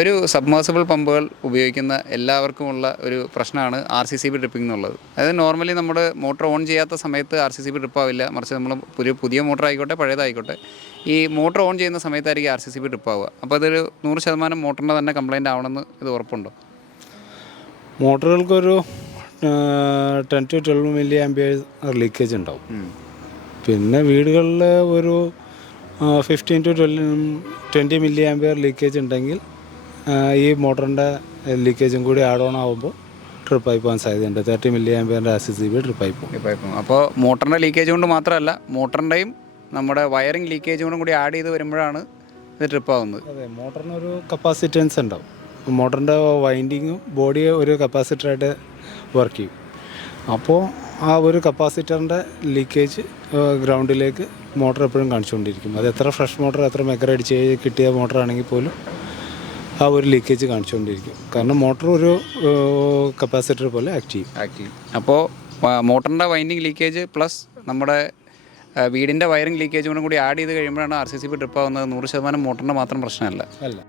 ഒരു സബ്മേഴ്സിബിൾ പമ്പുകൾ ഉപയോഗിക്കുന്ന എല്ലാവർക്കുമുള്ള ഒരു പ്രശ്നമാണ് R C C B dripping എന്നുള്ളത്. അതായത് നോർമലി നമ്മൾ മോട്ടർ ഓൺ ചെയ്യാത്ത സമയത്ത് R C C B drip ആവില്ല. മറിച്ച് നമ്മൾ പുതിയ പുതിയ മോട്ടർ ആയിക്കോട്ടെ പഴയതായിക്കോട്ടെ. ഈ മോട്ടർ ഓൺ ചെയ്യുന്ന സമയത്തായിരിക്കും R C C B drip ആവുക. അപ്പോൾ അതൊരു നൂറ് ശതമാനം മോട്ടറിന്റെ തന്നെ കംപ്ലയിന്റ് ആവണമെന്ന് ഇത് ഉറപ്പുണ്ടോ? മോട്ടറുകൾക്കൊരു ten to twelve milli ampere leakage ഉണ്ടാവും. പിന്നെ വീടുകളിൽ ഒരു fifteen to twelve twenty milli ampere leakage ഉണ്ടെങ്കിൽ ഈ മോട്ടറിന്റെ ലീക്കേജും കൂടി ആഡ് ഓൺ ആകുമ്പോൾ ട്രിപ്പായി പോകാൻ സാധ്യതയുണ്ട്. തേർട്ടി മില്ലി ആംബിയറിന്റെ ആർ സി സി ബി ട്രിപ്പായി പോകും. ഇപ്പം അപ്പോൾ മോട്ടറിന്റെ ലീക്കേജ് കൊണ്ട് മാത്രമല്ല മോട്ടറിന്റെയും നമ്മുടെ വയറിംഗ് ലീക്കേജ് കൊണ്ടും കൂടി ആഡ് ചെയ്ത് വരുമ്പോഴാണ് ഇത് ട്രിപ്പ് ആവുന്നത്. അതെ മോട്ടറിനൊരു കപ്പാസിറ്റൻസ് ഉണ്ടാവും. മോട്ടറിന്റെ വൈൻഡിങ്ങും ബോഡി ഒരു കപ്പാസിറ്ററായിട്ട് വർക്ക് ചെയ്യും. അപ്പോൾ ആ ഒരു കപ്പാസിറ്ററിന്റെ ലീക്കേജ് ഗ്രൗണ്ടിലേക്ക് മോട്ടർ എപ്പോഴും കാണിച്ചുകൊണ്ടിരിക്കും. അത് എത്ര ഫ്രഷ് മോട്ടർ എത്ര മെക്കർ അടിച്ച് കിട്ടിയ മോട്ടറാണെങ്കിൽ പോലും ആ ഒരു ലീക്കേജ് കാണിച്ചുകൊണ്ടിരിക്കും. കാരണം മോട്ടോർ ഒരു കപ്പാസിറ്റർ പോലെ ആക്ട് ചെയ്യും. ആക്ട് ചെയ്യും. അപ്പോൾ മോട്ടറിന്റെ വൈൻഡിങ് ലീക്കേജ് പ്ലസ് നമ്മുടെ വീടിന്റെ വയറിംഗ് ലീക്കേജ് കൂടി ആഡ് ചെയ്ത് കഴിയുമ്പോഴാണ് R C C B trip ആവുന്നത്. നൂറ് ശതമാനം മോട്ടറിന്റെ മാത്രം പ്രശ്നമല്ല. അല്ല.